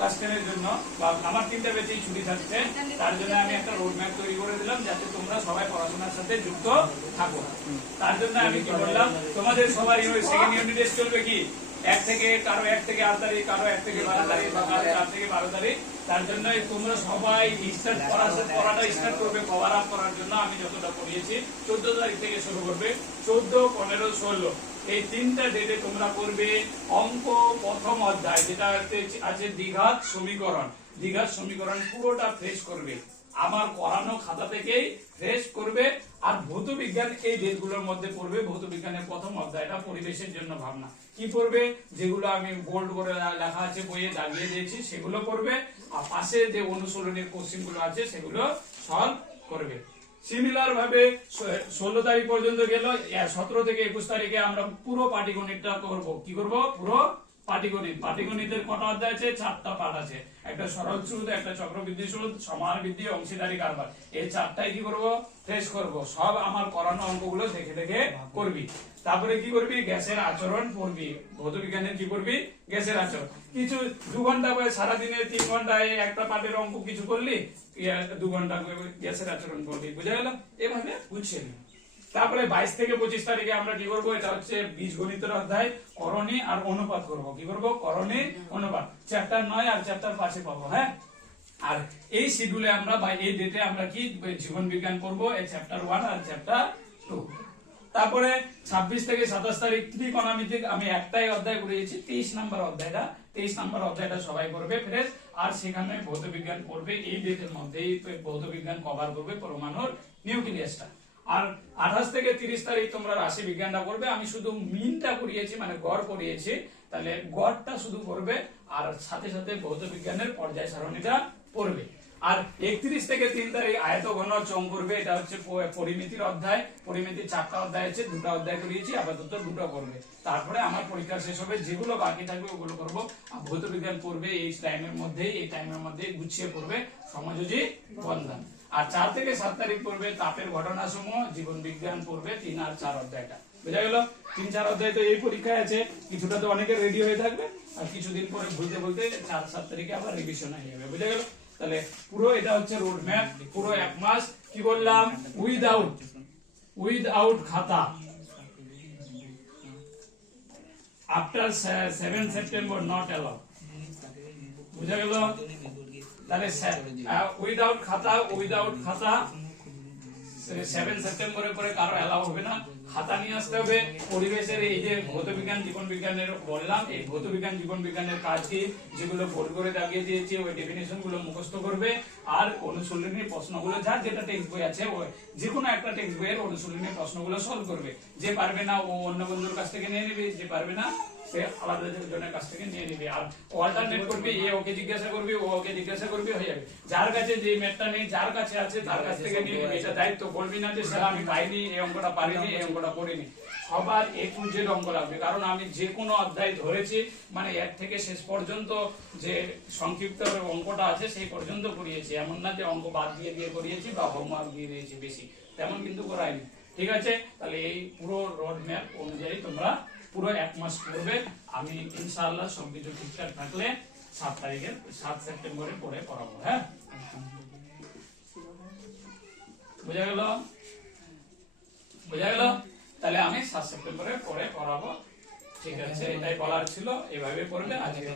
Class 10 এর জন্য বা আমার 3টা ব্যাচেই ছুটি থাকছে, তার জন্য আমি একটা রোড ম্যাপ তৈরি করে দিলাম যাতে তোমরা সবাই পড়াশোনার সাথে যুক্ত থাকো। তার জন্য আমি কি বললাম, তোমাদের সবার সেকেন্ড ইউনিট টেস্ট চলবে কি 1 থেকে 8 তারিখ, কারো 1 থেকে 12 তারিখ বা কারো 4 থেকে 12 তারিখ। তার জন্য তোমরা সবাই পড়াটা স্টার্ট করবে কভার আপ করার জন্য। আমি যতটা পড়িয়েছি 14 তারিখ থেকে শুরু করবে, 14, 15, 16 এই 3টা ডেটে তোমরা করবে অঙ্ক প্রথম অধ্যায়, যেটা আছে দ্বিঘাত সমীকরণ। দ্বিঘাত সমীকরণ পুরোটা ফ্রেশ করবে, আমার করানো খাতা থেকেই ফ্রেশ করবে। আর ভৌত বিজ্ঞান এই ডেটগুলোর মধ্যে পড়বে। ভৌত বিজ্ঞানের প্রথম অধ্যায়টা পরিবেশের জন্য ভাবনা, কি পড়বে, যেগুলো আমি বোল্ড করে লেখা আছে বইয়ে দাগিয়ে দিয়েছি সেগুলো পড়বে, আর পাশে যে অনুশীলনের কোশ্চেন গুলো আছে সেগুলো সলভ করবে। সিমিলার ভাবে 16 তারিখ পর্যন্ত গেল, 17 থেকে 21 তারিখে আমরা পুরো পাটিগণিতটা করব। কি করব? পুরো পাটিগণিত। পাটিগণিতের কটা অধ্যায় আছে? 4টা পাঠ আছে, একটা সরল সুদ, একটা চক্রবৃদ্ধি সুদ, সমান বৃদ্ধি, অংশীদারি কারবার। এই 4টাই কি করব? ফ্রেশ করব। সব আমার করানো অঙ্কগুলো দেখে দেখে করবি। তারপরে কি করবি? গ্যাসের আচরণ পড়বি। ভৌত বিজ্ঞানের কি করবি? গ্যাসের আচরণ। কিছু 2 ঘন্টা সারাদিনে 3 ঘন্টায় একটা পাঠের অঙ্ক কিছু করলি, 2 ঘন্টা গ্যাসের আচরণ করবি। বুঝা গেল? এভাবে বুঝছিস। তারপরে 22 থেকে 25 তারিখে আমরা কি করব? এটা হচ্ছে বীজগণিতের অধ্যায়, করণী আর অনুপাত করব। কি করব? করণী, অনুপাত। চ্যাপ্টার 9 আর চ্যাপ্টার 5 পাবো। হ্যাঁ, আর এই শিডিউলে আমরা বা এই ডেটে আমরা কি জীবন বিজ্ঞান করব, এই চ্যাপ্টার 1 আর চ্যাপ্টার 2। তারপরে 26 থেকে 27 তারিখ ত্রিকোণমিতিক আমি একটাই অধ্যায় করিয়েছি, 23 নম্বর অধ্যায়টা। 23 নম্বর অধ্যায়টা সবাই করবে ফ্রেশ। আর সেখানে ভৌত বিজ্ঞান পড়বে, এই ডেটের মধ্যেই ভৌত বিজ্ঞান কভার করবে পরমাণুর নিউক্লিয়াসটা। আর 28 থেকে 30 তারিখ তোমরা রাশি বিজ্ঞানটা করবে। আমি শুধু মিনটা করিয়েছি, মানে গড় করিয়েছি, তাহলে গড়টা শুধু করবে, আর সাথে সাথে ভৌত বিজ্ঞানের পর্যায় সারণীটা পড়বে। আর 31 থেকে 3 তারিখ আয়ত ঘন চোঙ করবে। এটা হচ্ছে পরিমিতির অধ্যায়। পরিমিতির 4টা অধ্যায় আছে, 2টা অধ্যায় করিয়েছি, আপাতত 2টা করবে। তারপরে আমার পরীক্ষা শেষ হবে, যেগুলো বাকি থাকবে ওগুলো করব। আর ভৌত বিজ্ঞান পড়বে এই টাইমের মধ্যে গুছিয়ে পড়বে সমযোজী বন্ধন। আর 4 থেকে 7 তারিখ পড়বে তাপের ঘটনাসমূহ। জীবন বিজ্ঞান পড়বে 3 আর 4 অধ্যায়টা। বুঝা গেল? 3, 4 অধ্যায় তো এই পরীক্ষায় আছে। কিছুটা তো অনেকে রেডি হয়ে থাকবে, আর কিছুদিন পরে ভুলতে 4, 7 তারিখে আবার রিভিশন হয়ে যাবে। বুঝা গেল? তাহলে পুরো এটা হচ্ছে রোড ম্যাপ, পুরো 1 মাস। কি বললাম? উইদাউট খাতা। After 7 September not allow. বুঝা গেল? তাহলে উইদাউট খাতা 7 সেপ্টেম্বরের পরে কারো অ্যালাউ হবে না। খাতা নিয়ে আসতে হবে। পরিবেশের এই যে ভৌত বিজ্ঞান জীবন বিজ্ঞানের বললাম, এই ভৌত বিজ্ঞান জীবন বিজ্ঞানের কাজ কি, যেগুলো বোর্ড করে দাগিয়ে দিয়েছি ওই ডেফিনেশন গুলো মুখস্থ করবে। আর অনুশীলনী প্রশ্নগুলো যার যেটা টেক্সট বই আছে, যে কোনো একটা টেক্সট বইয়ের অনুশীলনী প্রশ্নগুলো সলভ করবে। যে পারবে না ও অন্য বন্ধুর কাছ থেকে নিয়ে নেবে, যে পারবে না সে আলাদা জনের কাছ থেকে নিয়ে নেবে। আর অল্টারনেট করবে, এ ওকে জিজ্ঞাসা করবে, ও ওকে জিজ্ঞাসা করবে, হয়ে যাবে। যার কাছে যে ম্যাথটা নেই, যার কাছে আছে তার কাছ থেকে নিয়ে নেবে। এটা দায়িত্ব। বলবি না যে স্যার আমি পাইনি, এই অঙ্কটা পারিনি, এই অঙ্কটা করিনি। সবার A to Z অঙ্ক লাগবে, কারণ আমি যে কোনো অধ্যায় ধরেছি, মানে এর থেকে শেষ পর্যন্ত যে সংক্ষিপ্ত অঙ্কটা আছে সেই পর্যন্ত করিয়েছি। এমন না যে অঙ্ক বাদ দিয়ে করিয়েছি বা হোমওয়ার্ক দিয়ে দিয়েছি বেশি, তেমন কিন্তু করাইনি। ঠিক আছে? তাহলে এই পুরো রোড ম্যাপ অনুযায়ী তোমরা পুরো 1 মাস করবে। আমি ইনশাআল্লাহ সবকিছু ঠিকঠাক থাকলে 7 সেপ্টেম্বরের পরে পড়াবো। হ্যাঁ, বুঝা গেল? তাহলে আমি 7 সেপ্টেম্বরের পরে পড়াবো। ঠিক আছে, এটাই বলার ছিল। এভাবে পড়লে আজকে